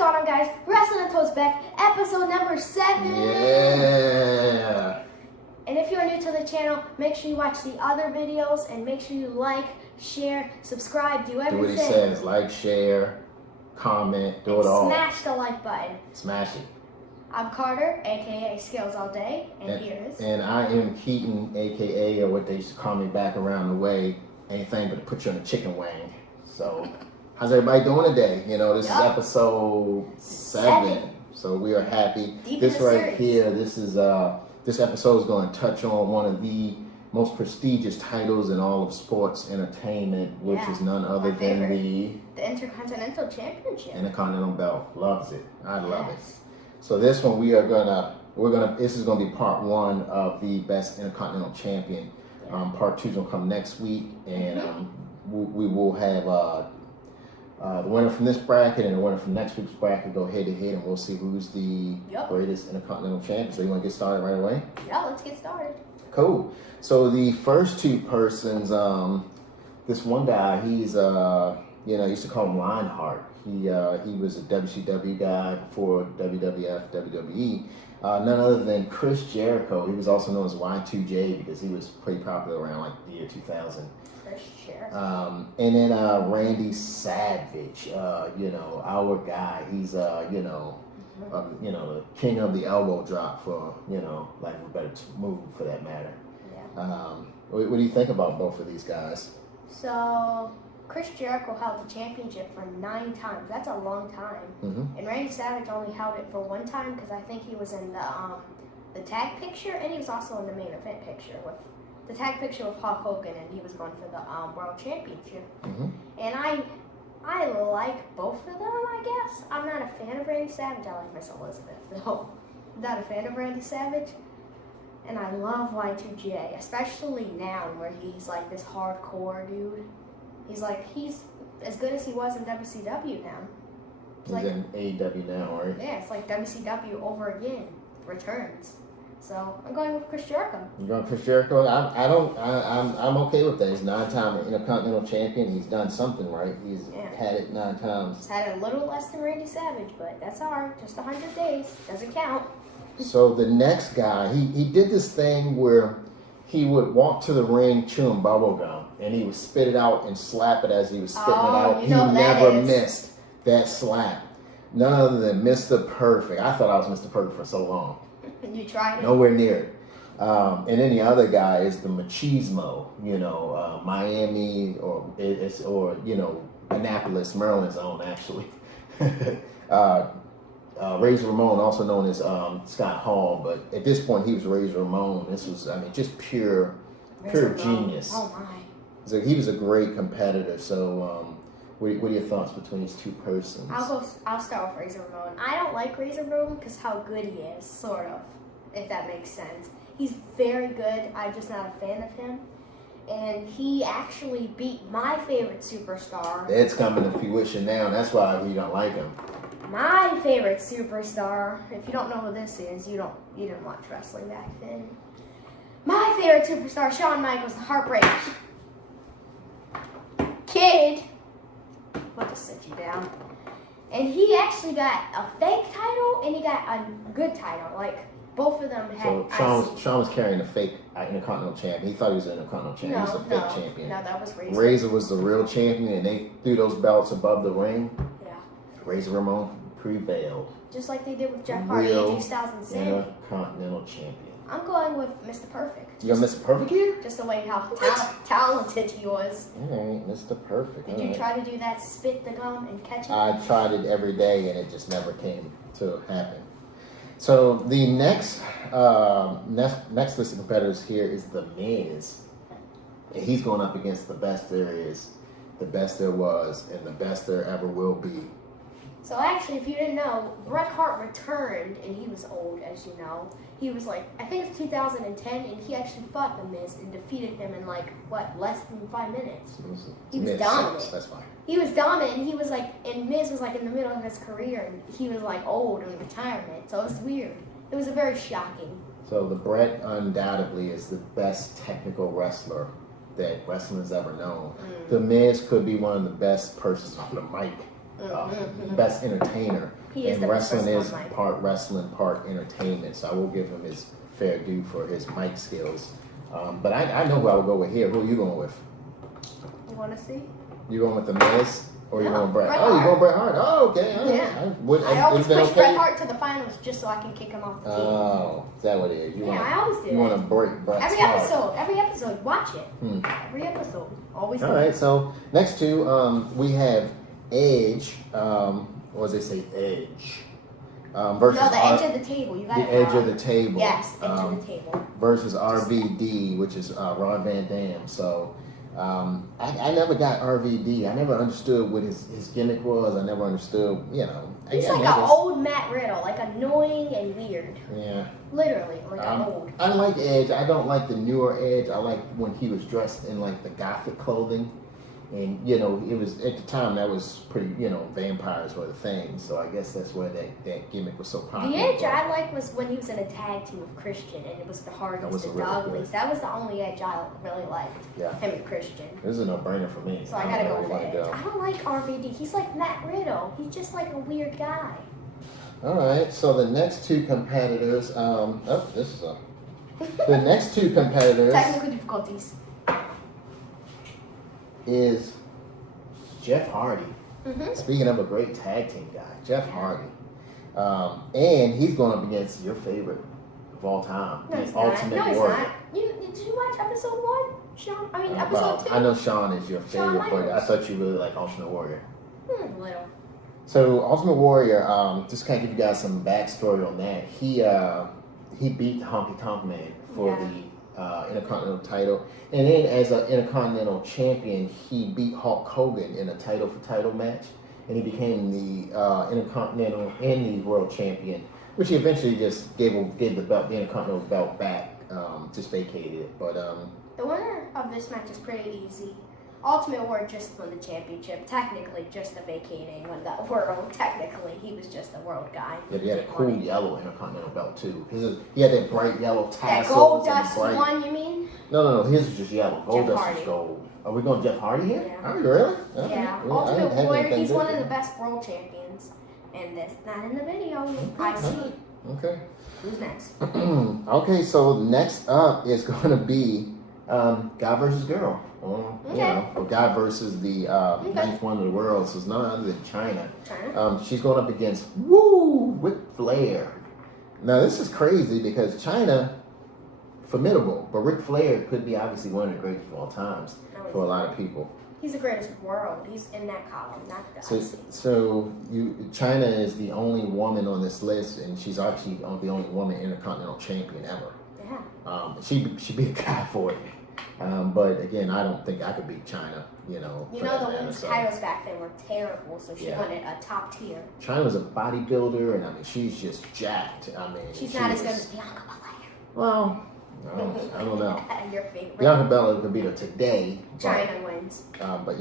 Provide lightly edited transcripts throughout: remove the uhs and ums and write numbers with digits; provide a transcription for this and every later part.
going on, guys? Wrestling Untold's back, episode number 7. Yeah. And if you're new to the channel, make sure you watch the other videos and make sure you like, share, subscribe, do everything. Do what he says. Like, share, comment, do it all. Smash the like button. Smash it. I'm Carter, aka Skills All Day, and here's. And I am Keaton, aka, or what they used to call me back around the way, anything but to put you on a chicken wing. So, how's everybody doing today? You know, this is episode 7. So we are happy. Deep This in the right series. here, this episode is going to touch on one of the most prestigious titles in all of sports entertainment, which is none other than the Intercontinental Championship. Intercontinental belt. Loves it. I love it. So this one this is gonna be part 1 of the best Intercontinental Champion. Part 2 is gonna come next week, and we will have the winner from this bracket and the winner from next week's bracket go head to head, and we'll see who's the greatest Intercontinental Champion. So you want to get started right away? Yeah, let's get started. Cool. So the first 2 persons, this one guy, he's used to call him Lionheart. He was a WCW guy before WWF, WWE. None other than Chris Jericho. He was also known as Y2J because he was pretty popular around like the year 2000. Chris Jericho. And then Randy Savage, our guy. He's the king of the elbow drop for like a better move for that matter. Yeah. What do you think about both of these guys? So Chris Jericho held the championship for 9 times. That's a long time. And Randy Savage only held it for 1 time because I think he was in the tag picture, and he was also in the main event picture with the tag picture with Hulk Hogan, and he was going for the World Championship. And I like both of them, I guess. I'm not a fan of Randy Savage. I like Miss Elizabeth, though. I'm not a fan of Randy Savage. And I love Y2J, especially now where he's like this hardcore dude. He's as good as he was in WCW now. He's in AEW now, right? Yeah, it's like WCW over again. Returns. So I'm going with Chris Jericho. You're going Chris Jericho? I'm okay with that. He's 9-time Intercontinental Champion. He's done something right. He's had it 9 times. He's had it a little less than Randy Savage, but that's all right. Just 100 days. Doesn't count. So the next guy, he did this thing where he would walk to the ring chewing bubble gum, and he would spit it out and slap it as he was spitting it out. He never missed that slap. None other than Mr. Perfect. I thought I was Mr. Perfect for so long. You tried it? Nowhere near it. And then the other guy is the Machismo, Miami or Annapolis, Maryland's own, actually. Razor Ramon, also known as Scott Hall, but at this point he was Razor Ramon. This was, just pure genius. Oh my! So he was a great competitor. So, what are your thoughts between these 2 persons? I'll start with Razor Ramon. I don't like Razor Ramon because how good he is, sort of, if that makes sense. He's very good. I'm just not a fan of him. And he actually beat my favorite superstar. It's coming to fruition now, and that's why you don't like him. My favorite superstar, if you don't know who this is, you didn't watch wrestling back then. My favorite superstar, Shawn Michaels, the Heartbreak Kid. What to sit you down. And he actually got a fake title, and he got a good title. Like, both of them had... So Shawn was carrying a fake Intercontinental Champion. He thought he was an Intercontinental Champion. He was a fake champion. No, that was Razor. Razor was the real champion, and they threw those belts above the ring. Yeah. Razor Ramon prevailed. Just like they did with Jeff Hardy, AJ Styles, and Sammy. Intercontinental Champion. I'm going with Mr. Perfect. You got Mr. Perfect here? Just the way how talented he was. All right, Mr. Perfect. Did you try to do that, spit the gum and catch it? I tried it every day, and it just never came to happen. So the next list of competitors here is The Miz. And he's going up against the best there is, the best there was, and the best there ever will be. So actually, if you didn't know, Bret Hart returned, and he was old, as you know. He was like, I think it's 2010, and he actually fought The Miz and defeated him in less than 5 minutes. He was dominant. That's fine. He was dominant, and he was and Miz was in the middle of his career, and he was old in retirement, so it was weird. It was very shocking. So the Bret undoubtedly is the best technical wrestler that wrestling has ever known. The Miz could be one of the best persons on the mic best entertainer. He is and the best wrestling wrestler is on mic. part wrestling, part entertainment. So I will give him his fair due for his mic skills. But I know who I would go with here. Who are you going with? You want to see? You going with the Miz? Or you No, going Bret? Bret Oh, you Hart. going Bret Hart? Oh, okay. All right. Yeah. I always push Bret Hart to the finals just so I can kick him off the team. Oh, is that what it is? I always do. You want to break Bret's heart. Every episode, watch it. Every episode, always. All right. So next two, we have Edge. What does they say? Edge. Versus No, the edge of the table. You got the edge of the table. Yes, edge of the table. Versus RVD, which is Ron Van Dam. So I never got RVD. I never understood what his gimmick was. I never understood, He's like an old Matt Riddle, like annoying and weird. Yeah. Literally, like old. I like Edge. I don't like the newer Edge. I like when he was dressed in like the gothic clothing. And, it was, at the time, that was pretty, vampires were the thing. So I guess that's where that gimmick was so popular. The Edge I like was when he was in a tag team with Christian, and it was the Hardys, the Dudleys. That was the only Edge I really liked. Yeah. Him and Christian. This is a no-brainer for me. So I gotta go with Edge. I don't like RVD. He's like Matt Riddle. He's just like a weird guy. All right. So the next two competitors, the next two competitors. Technical difficulties. Is Jeff Hardy. Mm-hmm. Speaking of a great tag team guy, Jeff Hardy. And he's going up against your favorite of all time, the Ultimate Warrior. Warrior. Did you watch episode 1? Sean? I mean, episode 2? I know Sean is your favorite, but I Michaels. thought you really like Ultimate Warrior. Little. So Ultimate Warrior, just kind of give you guys some backstory on that. He beat Honky Tonk Man for the Intercontinental title, and then as an Intercontinental Champion, he beat Hulk Hogan in a title for title match, and he became the Intercontinental and the World Champion, which he eventually just gave the belt, the Intercontinental belt back, just vacated it. But the winner of this match is pretty easy. Ultimate Warrior just won the championship. Technically, just the vacating won the world. Technically, he was just the world guy. Yeah, he had a cool yellow Intercontinental belt too. He had that bright yellow tassel. That gold dust one, you mean? No. His was just yellow. Gold Jeff dust Hardy. is gold. Are we going Jeff Hardy here? Yeah. Are we really? Yeah. Ultimate Warrior. He's one of the best world champions, and that's not in the video. I see. Okay. Who's next? Okay, so next up is going to be guy versus girl. Or guy versus the ninth one of the world. So it's none other than China. She's going up against Ric Flair. Now this is crazy because China, formidable, but Ric Flair could be obviously one of the greatest of all times for a lot of people. He's the greatest of the world. He's in that column, not the So China is the only woman on this list, and she's actually the only woman Intercontinental Champion ever. Yeah. She beat a guy for it. But again, I don't think I could beat China, the women's titles back then were terrible, so she wanted a top tier. China was a bodybuilder, and I mean, she's just jacked. I mean, she's not as good as Bianca Belair. Well, I don't know. Your favorite. Bianca Belair could beat her today. China wins. But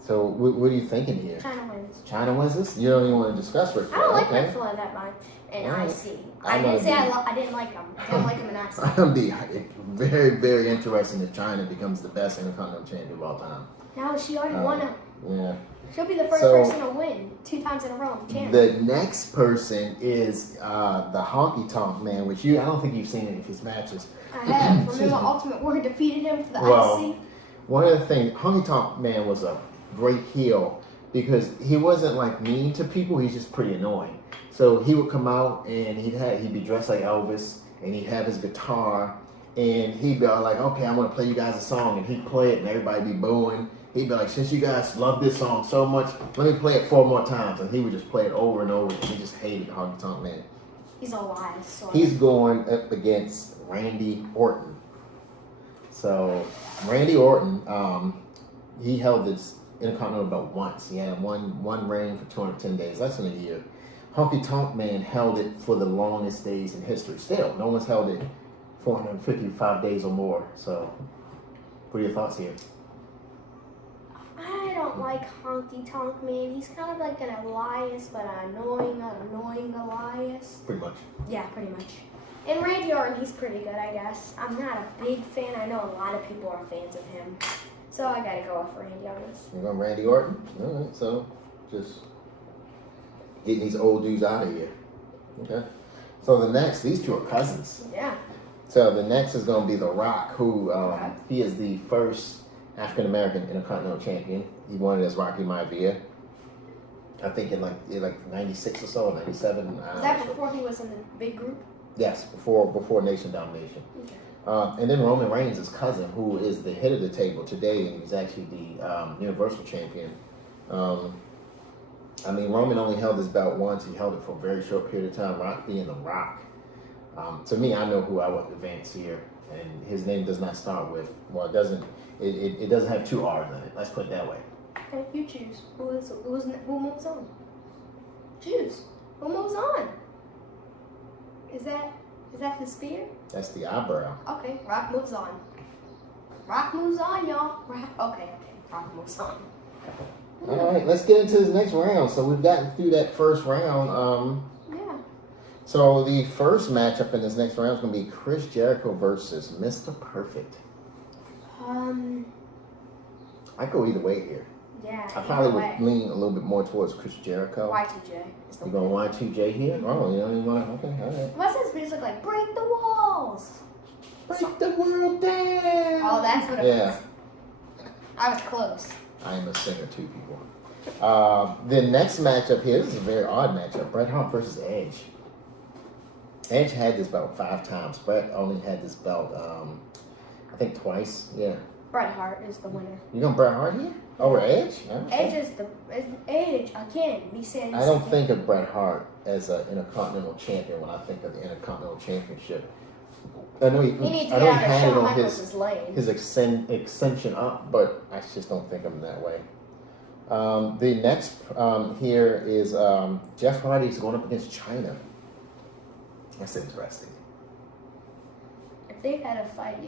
so what are you thinking here? China wins. China wins this? You don't even want to discuss Ric Flair. I don't like Ric Flair that much. And IC. I didn't say I didn't like him. I don't like him in IC. I'm going to be very, very interesting if China becomes the best Intercontinental Champion of all time. No, she already won him. Yeah. She'll be the first person to win 2 times in a row. The next person is the Honky Tonk Man, which I don't think you've seen any of his matches. I have. Remember Ultimate Warrior defeated him for the IC? One of the things, Honky Tonk Man was a great heel because he wasn't like mean to people, he's just pretty annoying. So he would come out and he'd be dressed like Elvis, and he'd have his guitar, and he'd be like, okay, I'm gonna play you guys a song, and he'd play it and everybody be booing. He'd be like, since you guys love this song so much, let me play it 4 more times. And he would just play it over and over, and he just hated Honky Tonk Man. He's a liar. He's going up against Randy Orton. So Randy Orton, he held this Intercontinental belt once. He had one reign for 210 days, less than a year. Honky Tonk Man held it for the longest days in history. Still, no one's held it 455 days or more. So, what are your thoughts here? I don't like Honky Tonk Man. He's kind of like an Elias, but an annoying Elias. Pretty much. Yeah, pretty much. And Randy Orton, he's pretty good, I guess. I'm not a big fan. I know a lot of people are fans of him. So I gotta go off Randy on this. You're going Randy Orton? All right, so just getting these old dudes out of here. Okay. So the next, these two are cousins. Yeah. So the next is going to be The Rock, who he is the first African American Intercontinental Champion. He won it as Rocky Maivia. I think in like 96 or so, 97. Was that before he was in the big group? Yes, before Nation Domination. Okay. And then Roman Reigns' cousin, who is the head of the table today, and he's actually the Universal Champion. I mean, Roman only held his belt once. He held it for a very short period of time. Rock being The Rock. To me, I know who I would advance here, and his name does not start with. Well, it doesn't. It doesn't have two R's in it. Let's put it that way. Okay, you choose. Who moves on? Choose. Who moves on? Is that the spear? That's the eyebrow. Okay, Rock moves on. Rock moves on, y'all. Okay. Rock moves on. All right, let's get into this next round. So we've gotten through that first round. Yeah. So the first matchup in this next round is going to be Chris Jericho versus Mr. Perfect. I go either way here. Yeah. I probably would lean a little bit more towards Chris Jericho. Y2J. You going Y2J here? Oh, you don't even want to? Okay, all right. What's his music like? Break the walls. Break the world down. Oh, that's what it was. I was close. I am a singer too, people. The next matchup here, this is a very odd matchup. Bret Hart versus Edge. Edge had this belt 5 times. Bret only had this belt, I think twice. Yeah. Bret Hart is the winner. You going Bret Hart here? Over Edge? Edge is Edge again. He said. I don't think of Bret Hart as an Intercontinental Champion when I think of the Intercontinental Championship. I know he needs to I get know out he of had it Shawn on Michaels' lane. his extension up, but I just don't think of him that way. The next here is Jeff Hardy's going up against China. That's interesting. If they had a fight,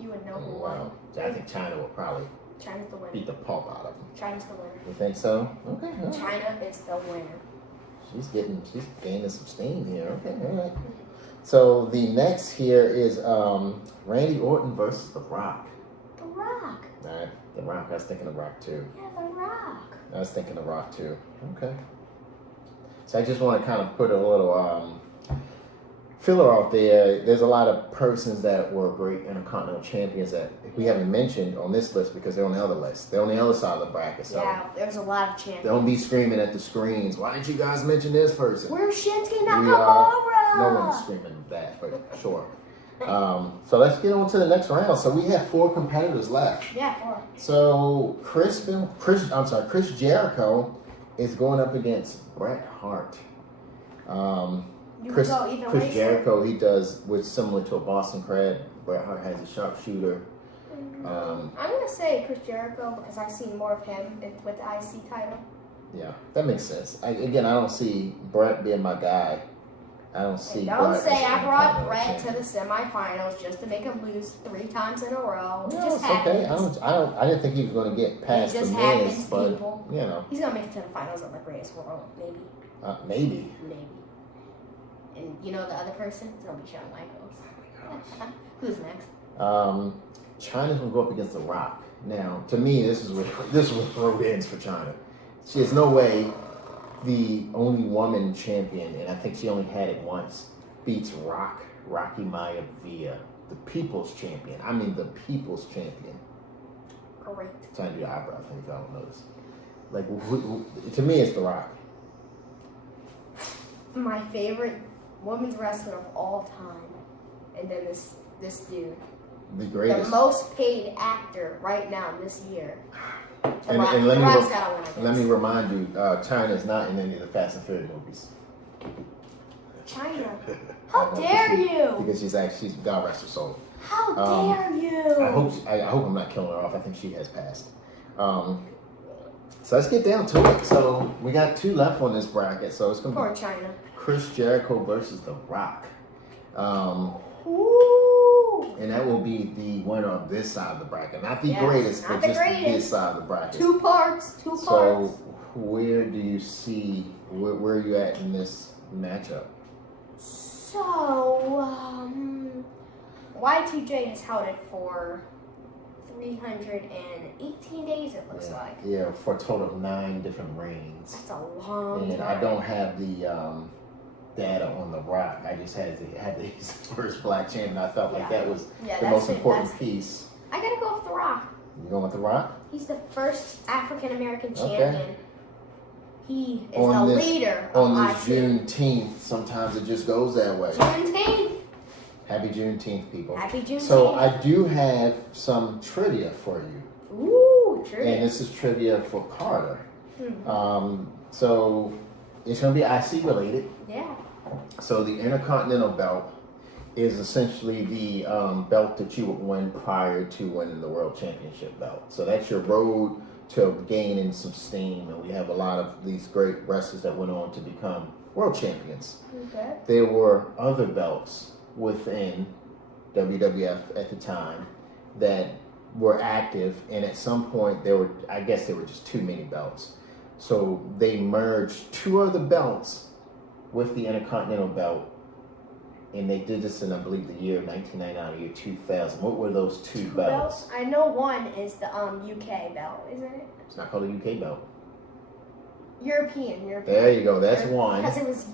you would know who won. Wow. I think China will probably China's the winner. beat the pulp out of him. China's the winner. You think so? Okay. All right. China is the winner. She's gaining some steam here. Okay, all right. So the next here is Randy Orton versus The Rock. The Rock. All right, The Rock. I was thinking of Rock too. Yeah, The Rock. I was thinking of Rock too. Okay. So I just want to kind of put a little filler out there. There's a lot of persons that were great Intercontinental Champions that we haven't mentioned on this list because they're on the other list. They're on the other side of the bracket. So yeah, there's a lot of champions. don't be screaming at the screens. Why didn't you guys mention this person? Where's Shinsuke Nakamura? No one's screaming that, but sure. So let's get on to the next round. So we have 4 competitors left. Yeah, 4. So Chris Jericho is going up against Bret Hart. Chris Jericho, he does what's similar to a Boston Crab. Bret Hart has a sharpshooter. I'm gonna say Chris Jericho because I've seen more of him with the IC title. Yeah, that makes sense. I don't see Bret being my guy. I don't see. Don't say I brought Bret to the semifinals just to make him lose 3 times in a row. No, It just it's happens. okay. I didn't think he was going to get past It just the happens, Miz, but people. you know, He's gonna make it to the finals of the Greatest World, maybe. Maybe. And you know the other person? It's gonna be Shawn Michaels. Who's next? China's going to go up against The Rock. Now, to me, this is where it ends for China. There's no way the only woman champion, and I think she only had it once, beats Rocky Maivia, the people's champion. I mean, the people's champion. Correct. Trying to do the eyebrow thing if y'all don't notice. Like, to me, it's The Rock. My favorite women's wrestler of all time, and then this dude, The greatest. the most paid actor right now this year. And let me remind you, China is not in any of the Fast and Furious movies. China, how dare you? Because she's God rest her soul. How dare you? I hope I'm not killing her off. I think she has passed. So let's get down to it. So we got 2 left on this bracket. So it's gonna Poor be China. Chris Jericho versus The Rock. Ooh. And that will be the winner of this side of the bracket. Not the Yes, greatest, not but the just greatest. this side of the bracket. 2 parts. So where do you see, where are you at in this matchup? So, Y2J has held it for 318 days, it looks like. Yeah, for a total of 9 different reigns. That's a long And time. I don't have the data on The Rock. I just had his first black champion. I felt like that was the most important piece. I gotta go with The Rock. You going with The Rock? He's the first African American champion. Okay. He is the leader of on this Juneteenth. Sometimes it just goes that way. Juneteenth. Happy Juneteenth, people. Happy Juneteenth. So I do have some trivia for you. Ooh, trivia. And this is trivia for Carter. Mm-hmm. So it's going to be IC related. Yeah. So the Intercontinental belt is essentially the belt that you would win prior to winning the World Championship belt. So that's your road to gaining some steam. And we have a lot of these great wrestlers that went on to become world champions. Okay. There were other belts within WWF at the time that were active, and at some point there were just too many belts. So they merged 2 other belts with the Intercontinental belt, and they did this in, I believe, the year 1999 or year 2000. What were those 2 belts? I know one is the UK belt, isn't it? It's not called a UK belt. European. There you go. That's one. Because it was.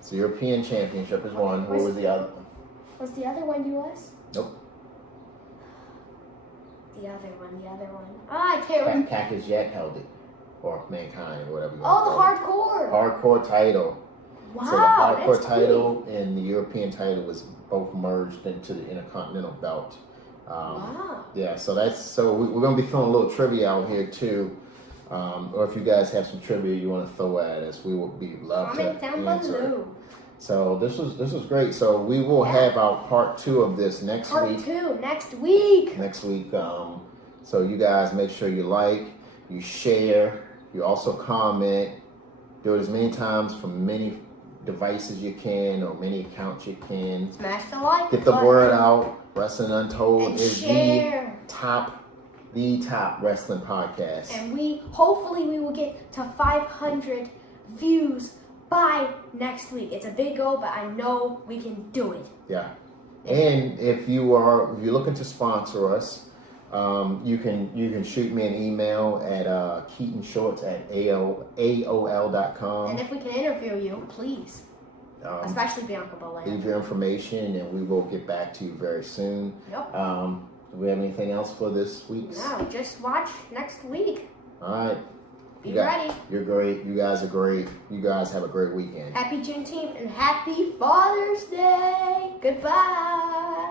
So European Championship is one. What was the other? Was the other one US? Nope. The other one. Ah, I can't remember. Cactus Jack held it, or Mankind, or whatever. Oh, the hardcore. Hardcore title. Wow, So the hardcore that's title cool. and the European title was both merged into the Intercontinental belt. Wow. Yeah, so we're gonna be throwing a little trivia out here too. Or if you guys have some trivia you want to throw at us, we would love to answer it. So this was great. So we will have our part 2 of this next week. Part 2 next week. Next week. So you guys make sure you like, you share, you also comment. Do it as many times from many devices you can, or many accounts you can. Smash the like Get the button. word out. Wrestling Untold And is share. the top wrestling podcast. And hopefully we will get to 500 views by next week. It's a big goal, but I know we can do it. Yeah. And if you're looking to sponsor us, you can shoot me an email at keatonshorts@aol.com. And if we can interview you, please. Especially Bianca Belair. Leave your information and we will get back to you very soon. Yep. Do we have anything else for this week's? No, just watch next week. All right. Be ready. You're great. You guys are great. You guys have a great weekend. Happy Juneteenth and happy Father's Day. Goodbye.